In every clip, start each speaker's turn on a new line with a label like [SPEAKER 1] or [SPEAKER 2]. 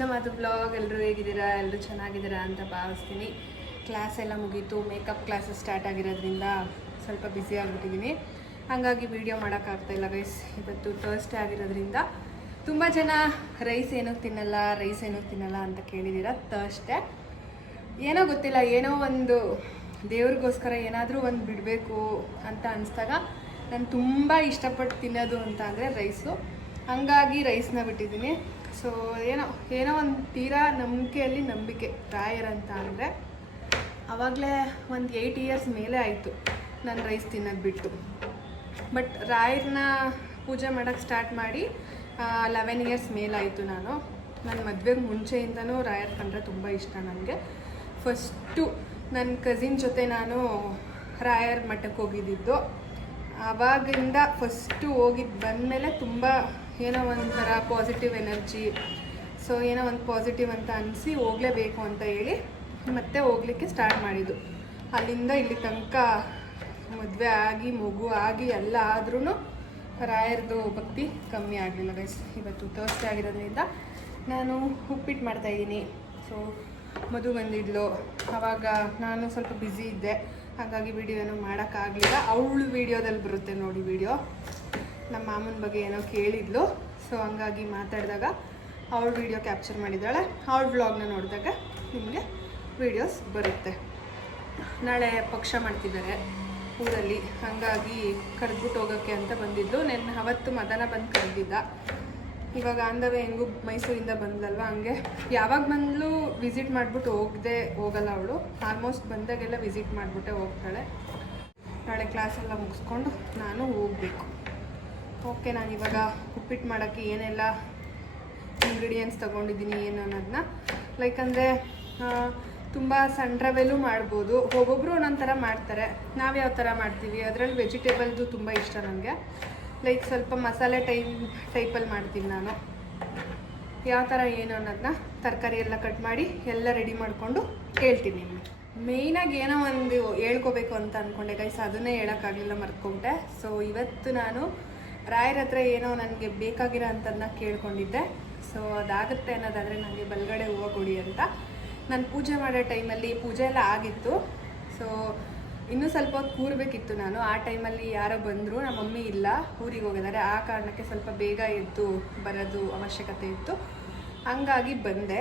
[SPEAKER 1] ಪುಟ್ಟ ಮಾತು ಬ್ಲಾಗ್ ಎಲ್ಲರೂ ಹೇಗಿದ್ದೀರಾ? ಎಲ್ಲರೂ ಚೆನ್ನಾಗಿದ್ದೀರಾ ಅಂತ ಭಾವಿಸ್ತೀನಿ. ಕ್ಲಾಸ್ ಎಲ್ಲ ಮುಗೀತು. ಮೇಕಪ್ ಕ್ಲಾಸಸ್ ಸ್ಟಾರ್ಟ್ ಆಗಿರೋದ್ರಿಂದ ಸ್ವಲ್ಪ ಬ್ಯುಸಿ ಆಗಿಬಿಟ್ಟಿದ್ದೀನಿ ಹಾಗಾಗಿ ವೀಡಿಯೋ ಮಾಡೋಕ್ಕಾಗ್ತಾಯಿಲ್ಲ ಗೈಸ್ ಇವತ್ತು ಥರ್ಸ್ಡೇ ಆಗಿರೋದ್ರಿಂದ ತುಂಬ ಜನ ರೈಸ್ ಏನಕ್ಕೆ ತಿನ್ನಲ್ಲ ರೈಸ್ ಏನಕ್ಕೆ ತಿನ್ನಲ್ಲ ಅಂತ ಕೇಳಿದ್ದೀರಾ? ಥರ್ಸ್ಡೇ ಏನೋ ಗೊತ್ತಿಲ್ಲ. ಏನೋ ಒಂದು ದೇವ್ರಿಗೋಸ್ಕರ ಏನಾದರೂ ಒಂದು ಬಿಡಬೇಕು ಅಂತ ಅನಿಸ್ದಾಗ ನಾನು ತುಂಬ ಇಷ್ಟಪಟ್ಟು ತಿನ್ನೋದು ಅಂತ ಅಂದರೆ ರೈಸು ಹಂಗಾಗಿ ರೈಸ್ನ ಬಿಟ್ಟಿದ್ದೀನಿ ಸೊ ಏನೋ ಏನೋ ಒಂದು ತೀರಾ ನಂಬಿಕೆಯಲ್ಲಿ ನಂಬಿಕೆ ರಾಯರ್ ಅಂತ ಅಂದರೆ ಆವಾಗಲೇ ಒಂದು ಏಯ್ಟ್ ಇಯರ್ಸ್ ಮೇಲೆ ಆಯಿತು ನಾನು ರೈಸ್ ತಿನ್ನೋದು ಬಿಟ್ಟು. ಬಟ್ ರಾಯರ್ನ ಪೂಜೆ ಮಾಡೋಕ್ಕೆ ಸ್ಟಾರ್ಟ್ ಮಾಡಿ ಲೆವೆನ್ ಇಯರ್ಸ್ ಮೇಲಾಯಿತು ನಾನು. ನನ್ನ ಮದುವೆಗೆ ಮುಂಚೆಯಿಂದನೂ ರಾಯರ್ ಕಂಡ್ರೆ ತುಂಬ ಇಷ್ಟ ನನಗೆ. ಫಸ್ಟು ನನ್ನ ಕಸಿನ್ ಜೊತೆ ನಾನು ರಾಯರ್ ಮಠಕ್ಕೆ ಹೋಗಿದ್ದಿದ್ದು. ಆವಾಗಿಂದ ಫಸ್ಟು ಹೋಗಿದ್ದು ಬಂದಮೇಲೆ ತುಂಬ ಏನೋ ಒಂಥರ ಪಾಸಿಟಿವ್ ಎನರ್ಜಿ ಸೊ ಏನೋ ಒಂದು ಪಾಸಿಟಿವ್ ಅಂತ ಅನಿಸಿ ಹೋಗಲೇಬೇಕು ಅಂತ ಹೇಳಿ ಮತ್ತೆ ಹೋಗ್ಲಿಕ್ಕೆ ಸ್ಟಾರ್ಟ್ ಮಾಡಿದ್ದು. ಅಲ್ಲಿಂದ ಇಲ್ಲಿ ತನಕ ಮದುವೆ ಆಗಿ, ಮಗು ಆಗಿ ಎಲ್ಲ ಆದ್ರೂ ರಾಯರದು ಭಕ್ತಿ ಕಮ್ಮಿ ಆಗಲಿಲ್ಲ ಗೈಸ್ ಇವತ್ತು ತೋರಿಸ್ತಾ ಆಗಿರೋದ್ರಿಂದ ನಾನು ಉಪ್ಪಿಟ್ಟು ಮಾಡ್ತಾಯಿದ್ದೀನಿ ಸೊ ಮಧು ಬಂದಿದ್ಲು. ಆವಾಗ ನಾನು ಸ್ವಲ್ಪ ಬ್ಯುಸಿ ಇದ್ದೆ. ಹಾಗಾಗಿ ವಿಡಿಯೋ ಏನೋ ಮಾಡೋಕ್ಕಾಗಲಿಲ್ಲ. ಅವಳು ವಿಡಿಯೋದಲ್ಲಿ ಬರುತ್ತೆ ನೋಡಿ ವಿಡಿಯೋ ನಮ್ಮ ಮಾಮನ ಬಗ್ಗೆ ಏನೋ ಕೇಳಿದ್ಲು. ಸೊ ಹಂಗಾಗಿ ಮಾತಾಡಿದಾಗ ಅವಳು ವಿಡಿಯೋ ಕ್ಯಾಪ್ಚರ್ ಮಾಡಿದ್ದಾಳೆ. ಅವಳ ವ್ಲಾಗ್ನ ನೋಡಿದಾಗ ನಿಮಗೆ ವಿಡಿಯೋಸ್ ಬರುತ್ತೆ. ನಾಳೆ ಪಕ್ಷ ಮಾಡ್ತಿದ್ದಾರೆ ಊರಲ್ಲಿ. ಹಾಗಾಗಿ ಕರೆದ್ಬಿಟ್ಟು ಹೋಗೋಕ್ಕೆ ಅಂತ ಬಂದಿದ್ಲು. ನೆನ್ನೆ ಅವತ್ತು ಮದನ ಬಂದು ಕರೆದಿದ್ದ. ಇವಾಗ ಆಂದವೇ ಹೆಂಗೂ ಮೈಸೂರಿಂದ ಬಂದಲ್ವ ಹಂಗೆ ಯಾವಾಗ ಬಂದಲು ವಿಸಿಟ್ ಮಾಡಿಬಿಟ್ಟು ಹೋಗದೆ ಹೋಗಲ್ಲ ಅವಳು. ಆಲ್ಮೋಸ್ಟ್ ಬಂದಾಗೆಲ್ಲ ವಿಸಿಟ್ ಮಾಡಿಬಿಟ್ಟೆ ಹೋಗ್ತಾಳೆ. ನಾಳೆ ಕ್ಲಾಸೆಲ್ಲ ಮುಗಿಸ್ಕೊಂಡು ನಾನು ಹೋಗಬೇಕು. ಓಕೆ, ನಾನು ಇವಾಗ ಉಪ್ಪಿಟ್ಟು ಮಾಡೋಕ್ಕೆ ಏನೆಲ್ಲ ಇಂಗ್ರೀಡಿಯೆಂಟ್ಸ್ ತೊಗೊಂಡಿದ್ದೀನಿ, ಏನು ಅನ್ನೋದನ್ನ ಲೈಕ್ ಅಂದರೆ ತುಂಬ ಸಣ್ಣ ರವೆಲ್ಲೂ ಮಾಡ್ಬೋದು. ಒಬ್ಬೊಬ್ಬರು ಒಂದೊಂದು ಥರ ಮಾಡ್ತಾರೆ. ನಾವು ಯಾವ ಥರ ಮಾಡ್ತೀವಿ? ಅದರಲ್ಲಿ ವೆಜಿಟೇಬಲ್ದು ತುಂಬ ಇಷ್ಟ ನನಗೆ ಲೈಕ್ ಸ್ವಲ್ಪ ಮಸಾಲೆ ಟೈಪ್ ಟೈಪಲ್ಲಿ ಮಾಡ್ತೀನಿ ನಾನು. ಯಾವ ಥರ ಏನು ಅನ್ನೋದನ್ನ ತರಕಾರಿ ಎಲ್ಲ ಕಟ್ ಮಾಡಿ ಎಲ್ಲ ರೆಡಿ ಮಾಡಿಕೊಂಡು ಹೇಳ್ತೀನಿ ನಿಮಗೆ. ಮೇಯ್ನಾಗಿ ಏನೋ ಒಂದು ಹೇಳ್ಕೋಬೇಕು ಅಂತ ಅಂದ್ಕೊಂಡೆ ಗೈಸ್ ಅದನ್ನೇ ಹೇಳೋಕ್ಕಾಗಲಿಲ್ಲ ಮರ್ತ್ಕೊಂಡೆ ಸೊ ಇವತ್ತು ನಾನು ರಾಯರ ಹತ್ರ ಏನೋ ನನಗೆ ಬೇಕಾಗಿರೋ ಅಂಥದ್ದನ್ನ ಕೇಳ್ಕೊಂಡಿದ್ದೆ. ಸೊ ಅದಾಗುತ್ತೆ ಅನ್ನೋದಾದರೆ ನನಗೆ ಬಲ್ಗಡೆ ಹೂವು ಕೊಡಿ ಅಂತ. ನಾನು ಪೂಜೆ ಮಾಡೋ ಟೈಮಲ್ಲಿ ಪೂಜೆ ಎಲ್ಲ ಆಗಿತ್ತು. ಸೊ ಇನ್ನೂ ಸ್ವಲ್ಪ ಹೊತ್ತು ಕೂರಬೇಕಿತ್ತು ನಾನು. ಆ ಟೈಮಲ್ಲಿ ಯಾರೋ ಬಂದರು, ನಮ್ಮ ಮಮ್ಮಿ ಇಲ್ಲ, ಊರಿಗೆ ಹೋಗಿದ್ದಾರೆ. ಆ ಕಾರಣಕ್ಕೆ ಸ್ವಲ್ಪ ಬೇಗ ಎದ್ದು ಬರೋದು ಅವಶ್ಯಕತೆ ಇತ್ತು. ಹಂಗಾಗಿ ಬಂದೆ.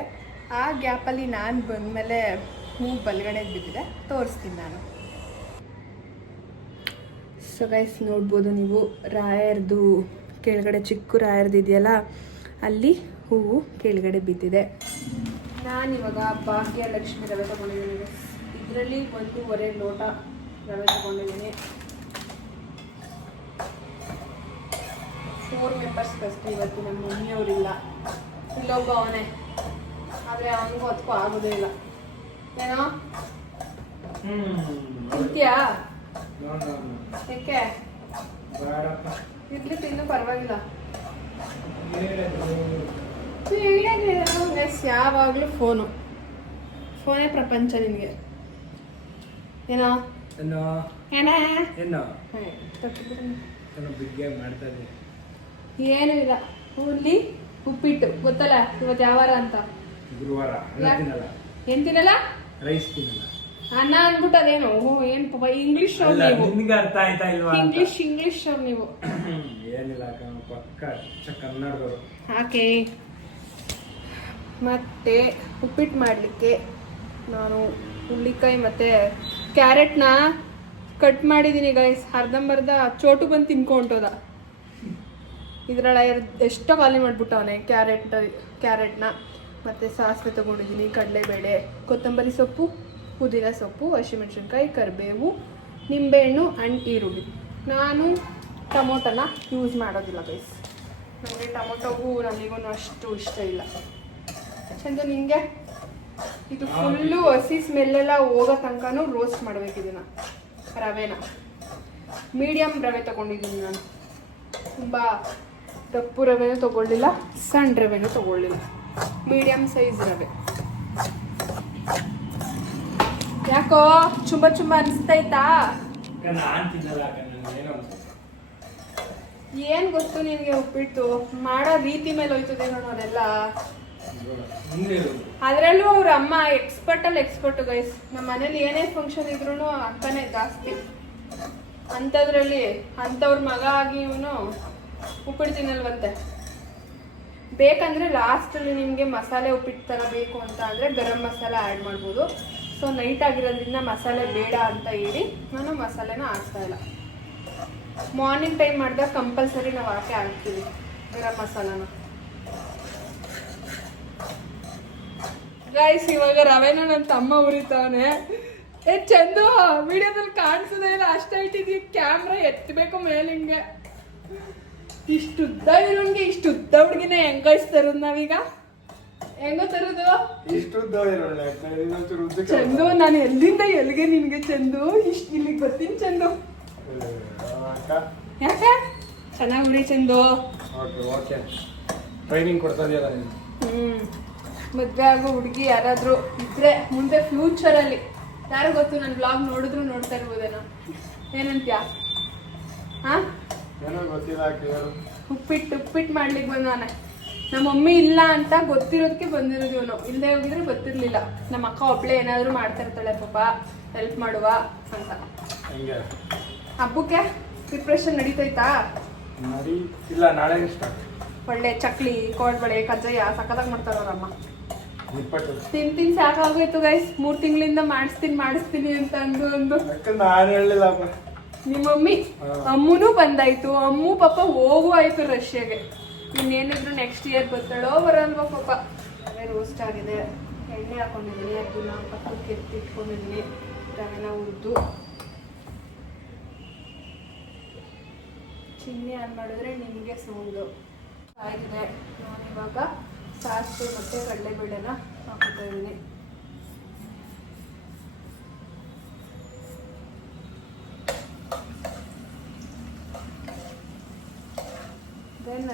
[SPEAKER 1] ಆ ಗ್ಯಾಪಲ್ಲಿ ನಾನು ಬಂದಮೇಲೆ ಹೂ ಬಲ್ಗಡೆ ಬಿದ್ದಿದೆ. ತೋರಿಸ್ತೀನಿ ನಾನು. ಸೊ ಗೈಸ್ ನೋಡ್ಬೋದು ನೀವು ರಾಯರ್ದು ಕೆಳಗಡೆ ಚಿಕ್ಕ ರಾಯರ್ದು ಇದೆಯಲ್ಲ ಅಲ್ಲಿ ಹೂವು ಕೆಳಗಡೆ ಬಿದ್ದಿದೆ. ನಾನಿವಾಗ ಭಾಗ್ಯಲಕ್ಷ್ಮಿ ರವೆ ತಗೊಂಡಿದ್ದೀನಿ ಇದರಲ್ಲಿ ಒಂದೂವರೆ ಲೋಟ ರವೆ ತಗೊಂಡಿದ್ದೀನಿ. ಫೋರ್ ಮೆಂಬರ್ಸ್ ಅಷ್ಟೇ ಇವತ್ತು ನಮ್ಮ ಮಮ್ಮಿಯವರಿಲ್ಲ. ಇಲ್ಲೊಬ್ಬ ಅವನೇ. ಆದರೆ ಅವನಿಗೂ ಹೊತ್ಕೋ ಆಗೋದೇ ಇಲ್ಲ. ಏನೋ? ತಿಂತೀಯಾ ಯಾಕೆ? ಇರ್ಲಿ ತಿನ್ನು ಪರವಾಗಿಲ್ಲ. ಗೈಸ್ ಯಾವಾಗಲೂ ಫೋನು ಫೋನೇ ಪ್ರಪಂಚ ನಿನಗೆ. ಏನೋ?
[SPEAKER 2] ಏನೋ?
[SPEAKER 1] ಏನ?
[SPEAKER 2] ಮಾಡ್ತಾ ಇದ್ದೀನಿ
[SPEAKER 1] ಏನೂ ಇಲ್ಲ. ಹುಲ್ಲಿ ಉಪ್ಪಿಟ್ಟು. ಗೊತ್ತಲ್ಲ? ಇವತ್ತು ಯಾವಾರ ಅಂತ?
[SPEAKER 2] ಗುರುವಾರ.
[SPEAKER 1] ಏನ್ ತಿನ್ನಲ್ಲ?
[SPEAKER 2] ರೈಸ್ ತಿನ್ನಲ್ಲ.
[SPEAKER 1] ಅನ್ನ ಅಂದ್ಬಿಟ್ಟು ಅದೇನು ಓಹೋ ಏನ್ ಪಾಪ ಇಂಗ್ಲಿಷ್
[SPEAKER 2] ಅಲ್ಲ
[SPEAKER 1] ನೀವು.
[SPEAKER 2] ನಿನ್ಗೆ ಅರ್ಥ ಆಯ್ತಾ ಇಲ್ವಾ ಅಂತ?
[SPEAKER 1] ಇಂಗ್ಲಿಷ್ ಇಂಗ್ಲಿಷ್ ಅವ್ರು ನೀವು.
[SPEAKER 2] ಏನಿಲ್ಲ ಕಣ ಪಕ್ಕ ಅಚ್ಚ ಕನ್ನಡದವರು.
[SPEAKER 1] ಹಾಕೆ ಮತ್ತೆ ಉಪ್ಪಿಟ್ಟು ಮಾಡ್ಲಿಕ್ಕೆ ನಾನು ಹುಳ್ಳಿಕಾಯಿ ಮತ್ತೆ ಕ್ಯಾರೆಟ್ನ ಕಟ್ ಮಾಡಿದ್ದೀನಿ ಗೈಸ್ ಅರ್ಧಂಬರ್ಧ ಚೋಟು ಬಂದು ತಿನ್ಕೊಂಟೋದ ಇದ್ರೊಳ ಎಷ್ಟು ಖಾಲಿ ಮಾಡಿಬಿಟ್ಟವನೆ ಕ್ಯಾರೆಟ್ ಕ್ಯಾರೆಟ್ನ. ಮತ್ತು ಸಾಸಿವೆ ತೊಗೊಂಡಿದ್ದೀನಿ ಕಡಲೆಬೇಳೆ ಕೊತ್ತಂಬರಿ ಸೊಪ್ಪು. ಪುದೀನ ಸೊಪ್ಪು ಹಸಿಮೆಣಸಿನ್ಕಾಯಿ ಕರಿಬೇವು ನಿಂಬೆಹಣ್ಣು ಆ್ಯಂಡ್ ಈರುಳ್ಳಿ. ನಾನು ಟೊಮೊಟೊನ ಯೂಸ್ ಮಾಡೋದಿಲ್ಲ ಗೈಸ್ ನನಗೆ ಟೊಮೊಟೊಗೂ ನನಗೂ ಅಷ್ಟು ಇಷ್ಟ ಇಲ್ಲ. ಚಂದ ನಿಮಗೆ ಇದು ಫುಲ್ಲು ಹಸಿ ಸ್ಮೆಲ್ಲೆಲ್ಲ ಹೋಗೋ ತನಕನೂ ರೋಸ್ಟ್ ಮಾಡಬೇಕು ಇದನ್ನು. ರವೆನ. ಮೀಡಿಯಮ್ ರವೆ ತಗೊಂಡಿದ್ದೀನಿ ನಾನು. ತುಂಬ ದಪ್ಪು ರವೆನೂ ತೊಗೊಳ್ಳಿಲ್ಲ ಸಣ್ಣ ರವೆನೂ ತೊಗೊಳ್ಳಿಲ್ಲ. ಮೀಡಿಯಮ್ ಸೈಜ್ ರವೆ. ಯಾಕೋ ಚುಂಬ ಚುಂಬ ಅನಿಸ್ತೈತಾ?
[SPEAKER 2] ಏನೋ
[SPEAKER 1] ಗೊತ್ತು ನಿನಗೆ ಉಪ್ಪಿಟ್ಟು? ಮಾಡೋ ರೀತಿ ಮೇಲೆ ಹೋಯ್ತದೆ ಅದೆಲ್ಲ. ಅದರಲ್ಲೂ ಅವ್ರ ಅಮ್ಮ ಎಕ್ಸ್ಪರ್ಟ್ ಅಲ್ಲಿ ಎಕ್ಸ್ಪರ್ಟ್ ಗೈಸ್ ನಮ್ಮ ಮನೇಲಿ ಏನೇ ಫಂಕ್ಷನ್ ಇದ್ರು ಅಕ್ಕನೇ ಜಾಸ್ತಿ. ಅಂಥದ್ರಲ್ಲಿ ಅಂಥವ್ರ ಮಗ ಆಗಿ ಇವನು ಉಪ್ಪಿಟ್ಟು ತಿನ್ನಲ್ವಂತೆ. ಬೇಕಂದ್ರೆ ಲಾಸ್ಟಲ್ಲಿ ನಿಮಗೆ ಮಸಾಲೆ ಉಪ್ಪಿಟ್ಟು ಥರ ಬೇಕು ಅಂತ ಅಂದರೆ ಗರಂ ಮಸಾಲ ಆ್ಯಡ್ ಮಾಡ್ಬೋದು. ಸೊ ನೈಟ್ ಆಗಿರೋದ್ರಿಂದ ಮಸಾಲೆ ಬೇಡ ಅಂತ ಹೇಳಿ ನಾನು ಮಸಾಲೆನ ಹಾಕ್ತಾ ಇಲ್ಲ. ಮಾರ್ನಿಂಗ್ ಟೈಮ್ ಮಾಡಿದಾಗ ಕಂಪಲ್ಸರಿ ನಾವು ಹಾಕಿ ಹಾಕ್ತೀವಿ, ಗರಂ ಮಸಾಲನ. ರೈಸ್ ಇವಾಗ ರವೆನ ನನ್ನ ತಮ್ಮ ಉರಿತಾವನೆ. ಏ, ಚಂದು, ವಿಡಿಯೋದಲ್ಲಿ ಕಾಣಿಸೋದೇ ಇಲ್ಲ. ಅಷ್ಟೇ ಇಟ್ಟಿದ್ವಿ ಕ್ಯಾಮ್ರಾ ಎತ್ತಬೇಕು ಮೇಲಿಂಗೆ. ಇಷ್ಟು ಉದ್ದ ಇರೋಂಗೆ, ಇಷ್ಟು ಉದ್ದ ಹುಡುಗಿನ ಹೆಂಗೈಸ್ ತರೋದು ನಾವೀಗ. ಹೆಂಗೋ ತರೋದು?
[SPEAKER 2] ಇಷ್ಟು
[SPEAKER 1] ಚಂದು ನಾನು ಎಲ್ಲಿಂದ ಎಲ್ಲಿಗೆ ನಿನ್ಗೆ ಚಂದು? ಇಷ್ಟು ಇಲ್ಲಿಗೆ ಬರ್ತೀನಿ ಚಂದು. ಯಾಕೆ? ಚೆನ್ನಾಗಿ ಬಿಡಿ ಚಂದು.
[SPEAKER 2] Okay okay. ಟ್ರೈನಿಂಗ್ ಕೊಡ್ತಾ ಇದೆಯಲ್ಲ ನೀನು?
[SPEAKER 1] ಹ್ಮ್. ಮದ್ವೆ ಆಗೋ ಹುಡುಗಿ ಯಾರಾದ್ರೂ ಇದ್ರೆ ಮುಂದೆ ಫ್ಯೂಚರ್ ಅಲ್ಲಿ. ಯಾರು ಗೊತ್ತು ನನ್ನ ಬ್ಲಾಗ್ ನೋಡಿದ್ರು ನೋಡ್ತಾ ಇರ್ಬೋದೇನೋ? ಏನಂತ್ಯಾ? ಹಾಂ
[SPEAKER 2] ಏನೋ ಗೊತ್ತಿಲ್ಲ
[SPEAKER 1] ಉಪ್ಪಿಟ್ಟು ಉಪ್ಪಿಟ್ಟು ಮಾಡ್ಲಿಕ್ಕೆ ಬಂದವನೆ. ನಮ್ಮ ಮಮ್ಮಿ ಇಲ್ಲ ಅಂತ ಗೊತ್ತಿರೋದಕ್ಕೆ ಬಂದಿರೋದು ಇವನು. ಇಲ್ಲದೆ ಹೋಗಿದ್ರೆ ಗೊತ್ತಿರ್ಲಿಲ್ಲ. ನಮ್ಮ ಅಕ್ಕ ಒಬ್ಳೆ ಏನಾದರೂ ಮಾಡ್ತಾ ಇರ್ತಾಳೆ ಪಾಪ ಹೆಲ್ಪ್ ಮಾಡುವ ಅಂತ. ಹಬ್ಬಕ್ಕೆ ಪ್ರಿಪ್ರೇಷನ್ ನಡೀತೈತಾ?
[SPEAKER 2] ಇಲ್ಲ ನಾಳೆ
[SPEAKER 1] ಒಳ್ಳೆ ಚಕ್ಲಿ ಕೋಡ್ಬಳೆ ಕಜ್ಜಾಯ ಸಕ್ಕತ್ತಾಗಿ ಮಾಡ್ತಾರ ಅವ್ರಮ್ಮ
[SPEAKER 2] ಇಪ್ಪತ್ತು.
[SPEAKER 1] ತಿನ್ ತಿನ್ ಸಾಕಾಗೋಯ್ತು ಗೈಸ್ ಮೂರ್ ತಿಂಗಳಿಂದ ಮಾಡಿಸ್ತೀನಿ ಮಾಡಿಸ್ತೀನಿ ಅಂತ ಅಂದು ಅಂದು.
[SPEAKER 2] ಯಾಕಂದ್ರೆ ನಾನು ಹೇಳಿಲ್ಲಪ್ಪ
[SPEAKER 1] ನಿಮ್ಮ ಮಮ್ಮಿ. ಅಮ್ಮನೂ ಬಂದಾಯ್ತು. ಅಮ್ಮು ಪಾಪ ಹೋಗು ಆಯ್ತು ರಷ್ಯಾಗೆ. ಇನ್ನೇನಿದ್ರು ನೆಕ್ಸ್ಟ್ ಇಯರ್ ಬರ್ತಾಳೋ ಬರಲ್ವೋ ಪಾಪ. ಅದೇ ರೋಸ್ಟ್ ಆಗಿದೆ. ಎಣ್ಣೆ ಹಾಕೊಂಡಿದ್ದೀನಿ ಅದನ್ನ ಪಕ್ಕಕ್ಕೆ ಎತ್ತಿ ಇಟ್ಕೊಂಡಿದ್ದೀನಿ ರವೆನ ಉದ್ದು ಚಿನ್ನಿ ಆನ್ ಮಾಡಿದ್ರೆ ನಿಮಗೆ ಸೌಂಡು. ಆಗಿದೆ. ಇವಾಗ ಸಾಸಿವೆ ಮತ್ತು ಕಡಲೆಬೇಳೆನ ಹಾಕೋತಾ ಇದ್ದೀನಿ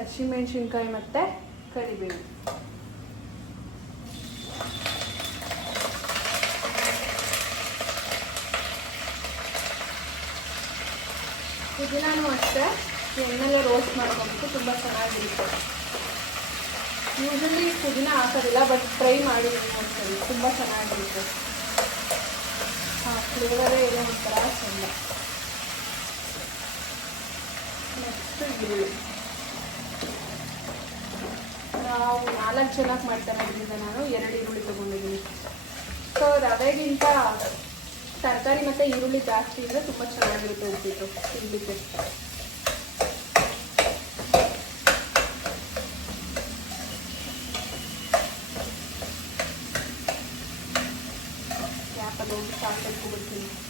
[SPEAKER 1] ಹಸಿಮೆಣಸಿನ್ಕಾಯಿ ಮತ್ತೆ ಕರಿಬೇವು ಪುದೀನಾನು ಅಷ್ಟೇ ಎಣ್ಣೆಲೆ ರೋಸ್ಟ್ ಮಾಡ್ಕೊಬೇಕು, ತುಂಬ ಚೆನ್ನಾಗಿರುತ್ತೆ. ಯೂಶಲಿ ಪುದೀನ ಹಾಕೋದಿಲ್ಲ ಬಟ್ ಟ್ರೈ ಮಾಡಿ ಒಂದ್ಸರಿ, ತುಂಬ ಚೆನ್ನಾಗಿರುತ್ತೆ. ಹಾಂ ಫ್ಲೇವರೇ ಇದೆ ಒಂಥರ ಚೆಂದ. ನೆಕ್ಸ್ಟ್ ಈರುಳ್ಳಿ ನಾಲ್ಕು ಜನಕ್ಕೆ ಮಾಡ್ತಾ ಇದ್ದಿದ್ದೆ ನಾನು ಎರಡು ಈರುಳ್ಳಿ ತೊಗೊಂಡಿದ್ದೀನಿ. ಸೊ ರವೆಗಿಂತ ತರಕಾರಿ ಮತ್ತು ಈರುಳ್ಳಿ ಜಾಸ್ತಿ ಅಂದರೆ ತುಂಬ ಚೆನ್ನಾಗಿರುತ್ತೆ ಉಪ್ಪಿಟ್ಟು ತಿನ್ನಲಿಕ್ಕೆ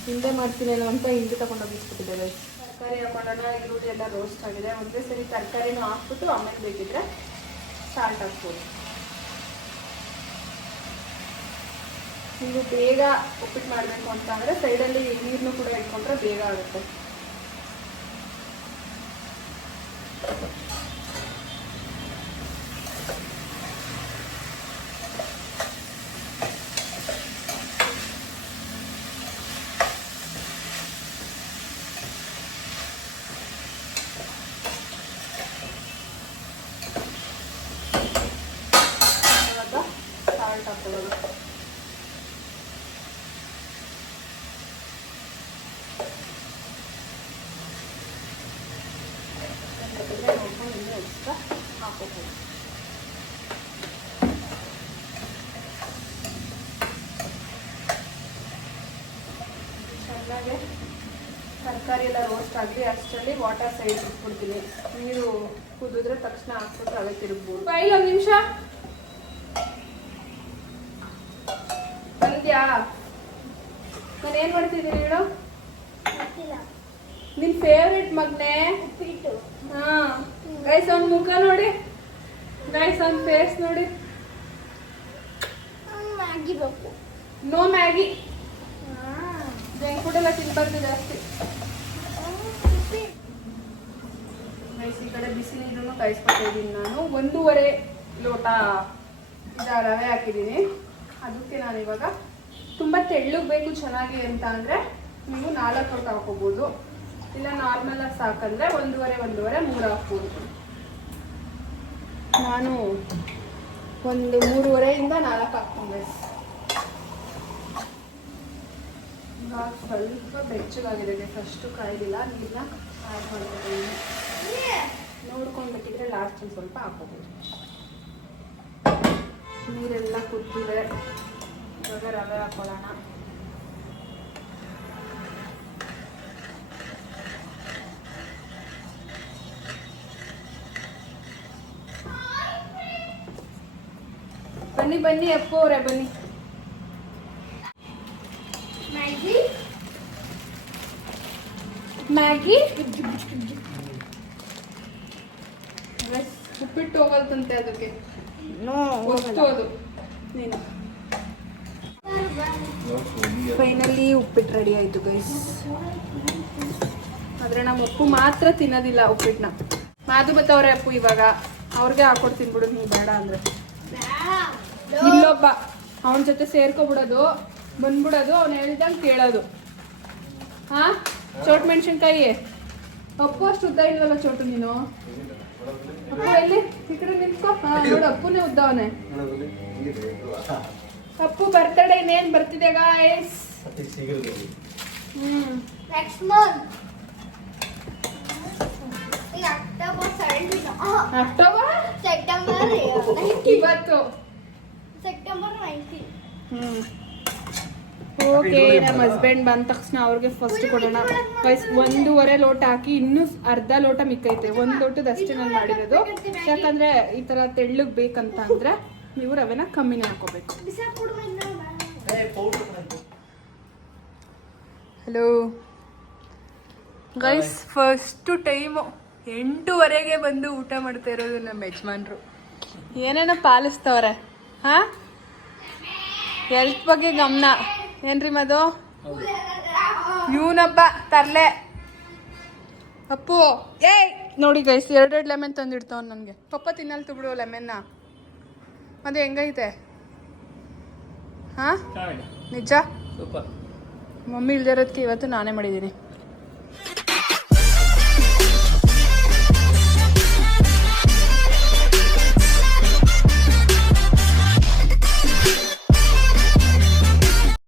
[SPEAKER 1] ಹಿಂದೆ ಮಾಡ್ತೀನಿ ಅಲ್ಲ ಅಂತ ಹಿಂದೆ ತಗೊಂಡೋಗಿ ಇಟ್ಬಿಟ್ಟಿದ್ದಾರೆ ತರಕಾರಿ ಹಾಕೊಂಡೋಣ, ಈರುಳ್ಳಿ ಎಲ್ಲ ರೋಸ್ಟ್ ಆಗಿದೆ. ಒಂದೇ ಸರಿ ತರಕಾರಿನೂ ಹಾಕ್ಬಿಟ್ಟು ಆಮೇಲೆ ಬೇಕಿದ್ರೆ ಸಾಲ್ಟ್ ಹಾಕ್ಬೋದು ನೀವು ಬೇಗ ಉಪ್ಪಿಟ್ಟು ಮಾಡಬೇಕು ಅಂತ ಅಂದರೆ ಸೈಡಲ್ಲಿ ನೀರನ್ನು ಕೂಡ ಇಟ್ಕೊಂಡ್ರೆ ಬೇಗ ಆಗುತ್ತೆ ಇವಾಗ ಸಾಲ್ಟ್ ಹಾಕೊಳ್ಳೋದು ಬೇಕಿದ್ರೆ ನೋಡ್ಕೊಂಡು ಇನ್ನೂ ಎಕ್ಸ್ಟ್ರಾ ಹಾಕೋಬೋದು ಚೆನ್ನಾಗೆ ತರಕಾರಿ ಎಲ್ಲ ರೋಸ್ಟ್ ಆಗಲಿ ಅಷ್ಟರಲ್ಲಿ ವಾಟರ್ ಸೈಡ್ ಇಟ್ಬಿಡ್ತೀನಿ ನೀರು ಕುದಿದ್ರೆ ತಕ್ಷಣ ಹಾಕ್ಬಿಟ್ಟು ಅವೇ ತಿರುಗ್ಬೋದು. ಒಂದು ನಿಮಿಷ. ಬಂದ್ಯಾ ನಾನು ಏನು ಮಾಡ್ತಿದ್ದೀನಿ ಹೇಳು? ನಿನ್ ಫೇವ್ರೆಟ್ ಮಗ್ನೆ? ಹಾ. ಗೈಸ್ ಅವ್ನ ಮುಖ ನೋಡಿ. ಗೈಸ್ ಅವ್ನ ಫೇಸ್ ನೋಡಿ.
[SPEAKER 3] ಮ್ಯಾಗಿ ಬೇಕು.
[SPEAKER 1] ನೋ ಮ್ಯಾಗಿ ಜಂಕ್ ಫುಡ್ ಎಲ್ಲ ತಿನ್ಬಾರ್ದು ಜಾಸ್ತಿ ಗೈಸ್ ಈ ಕಡೆ ಬಿಸಿ ನೀರನ್ನು ಕಾಯಿಸ್ಕೊತಾ ಇದ್ದೀನಿ ನಾನು. ಒಂದೂವರೆ ಲೋಟ ಇದ ರವೆ ಹಾಕಿದ್ದೀನಿ. ಅದಕ್ಕೆ ನಾನು ಇವಾಗ ತುಂಬ ತೆಳ್ಳಗೆ ಬೇಕು ಚೆನ್ನಾಗಿ ಅಂತ ಅಂದರೆ ನೀವು ನಾಲ್ಕು ಲೋಟ ಹಾಕೋಬೋದು ಇಲ್ಲ ನಾರ್ಮಲಾಗಿ ಸಾಕಂದರೆ ಒಂದೂವರೆ ಒಂದೂವರೆ, ಮೂರು ಹಾಕ್ಬೋದು. ನಾನು ಒಂದು ಮೂರುವರೆಯಿಂದ ನಾಲ್ಕು ಹಾಕ್ತೀನಿ ಸ್ವಲ್ಪ ಬೆಚ್ಚಗಾಗಿದೆ ಫಸ್ಟು ಕಾಯ್ದಿಲ್ಲ ನೀರನ್ನ ಆಡ್ ನೋಡ್ಕೊಂಡು ಬೇಕಿದ್ರೆ ಲಾಸ್ಟ್ ಸ್ವಲ್ಪ ಹಾಕೋಬೋದು. ನೀರೆಲ್ಲ ಕುದ್ದಿದೆ ಇವಾಗ ರವೆ ಹಾಕೊಳ್ಳೋಣ. ಬನ್ನಿ ಬನ್ನಿ ಅಪ್ಪು ಅವರೇ, ಬನ್ನಿ.
[SPEAKER 3] ಮ್ಯಾಗಿ?
[SPEAKER 1] ಮ್ಯಾಗಿ? ಉಪ್ಪಿಟ್ಟು ಹೋಗಲ್ತಂತೆ ಅದಕ್ಕೆ. ವಸ್ತು ಅದು. ನೀನು. ಫೈನಲಿ ಉಪ್ಪಿಟ್ಟು ರೆಡಿ ಆಯ್ತು ಗೈಸ್ ಆದ್ರೆ ನಮ್ಮ ಉಪ್ಪು ಮಾತ್ರ ತಿನ್ನೋದಿಲ್ಲ ಉಪ್ಪಿಟ್ಟನ್ನ ಮಾದು ಬತ್ತವ್ರೆ ಅಪ್ಪು ಇವಾಗ ಅವ್ರಿಗೆ ಹಾಕೊಡ್ತೀನಿ ಬಿಡು ನೀವು ಬೇಡ ಅಂದ್ರೆ. ಇಲ್ಲೊಬ್ಬ ಅವನ ಜೊತೆ ಸೇರ್ಕೊಬಿಡೋದು ಬಂದ್ಬಿಡೋದು ಅವ್ನು ಹೇಳ್ದಂಗೆ ಕೇಳೋದು. ಹಾ? ಚೋಟ್ ಮೆಣಸಿನ್ಕಾಯಿ. ಅಪ್ಪು ಅಷ್ಟು ಉದ್ದ ಇಲ್ವಲ್ಲ ಚೋಟು ನೀನು? ಎಲ್ಲಿ ಈ ಕಡೆ ನಿಂತ್ಕೋ ಹಾ ನೋಡು ಅಪ್ಪುನೇ ಉದ್ದವನೆ ಅಪ್ಪು ಬರ್ತಡೇ ಇನ್ನೇನ್ ಬರ್ತಿದೆ ಗಾಯ್ಸ್ ಹ್ಮ್
[SPEAKER 3] ನೆಕ್ಸ್ಟ್ ಮಂತ್ ಈಗ ಅಕ್ಟೋಬರ್ ಸೆವೆಂಟೀನ್
[SPEAKER 1] ಅಕ್ಟೋಬರ್
[SPEAKER 3] ಸೆಪ್ಟೆಂಬರ್
[SPEAKER 1] ಇವತ್ತು
[SPEAKER 3] ಸೆಪ್ಟೆಂಬರ್ ನೈನ್ಟೀನ್
[SPEAKER 1] ಹ್ಮ್ ಓಕೆ ನಮ್ಮ ಹಸ್ಬೆಂಡ್ ಬಂದ ತಕ್ಷಣ ಅವ್ರಿಗೆ ಫಸ್ಟ್ ಕೊಡೋಣ. ಫಸ್ಟ್ ಒಂದೂವರೆ ಲೋಟ ಹಾಕಿ ಇನ್ನೂ ಅರ್ಧ ಲೋಟ ಮಿಕ್ಕೈತೆ. ಒಂದು ಲೋಟದ ಅಷ್ಟೇ ನಾನು ಮಾಡಿರೋದು. ಯಾಕಂದ್ರೆ ಈ ತರ ತೆಳ್ಳಗ್ ಬೇಕಂತ ಅಂದ್ರೆ ನೀವು ರವೆನ ಕಮ್ಮಿನೇ ಹಾಕೋಬೇಕು. ಹಲೋ ಗೈಸ್ ಫಸ್ಟು ಟೈಮು ಎಂಟೂವರೆಗೆ ಬಂದು ಊಟ ಮಾಡ್ತಾ ಇರೋದು ನಮ್ಮ ಯಜಮಾನ್ರು. ಏನೇನೋ ಪಾಲಿಸ್ತವ್ರೆ ಹಾ? ಹೆಲ್ತ್ ಬಗ್ಗೆ ಗಮನ. ಏನ್ರಿ ಮದು ಇವನಬ್ಬ ತರ್ಲೆ. ಅಪ್ಪು. ಏಯ್ ನೋಡಿ ಗೈಸ್ ಎರಡೆರಡು ಲೆಮೆನ್ ತಂದಿಡ್ತಾವ ನನಗೆ. ಪಪ್ಪ ತಿನ್ನಲ್ ತುಬಿಡು ಲೆಮೆನ್ನ ಅದು ಹೆಂಗೈತೆ? ಹಾ? ನಿಜ? ಮಮ್ಮಿ ಇಲ್ದಿರೋದಕ್ಕೆ ಇವತ್ತು ನಾನೇ ಮಾಡಿದ್ದೀನಿ.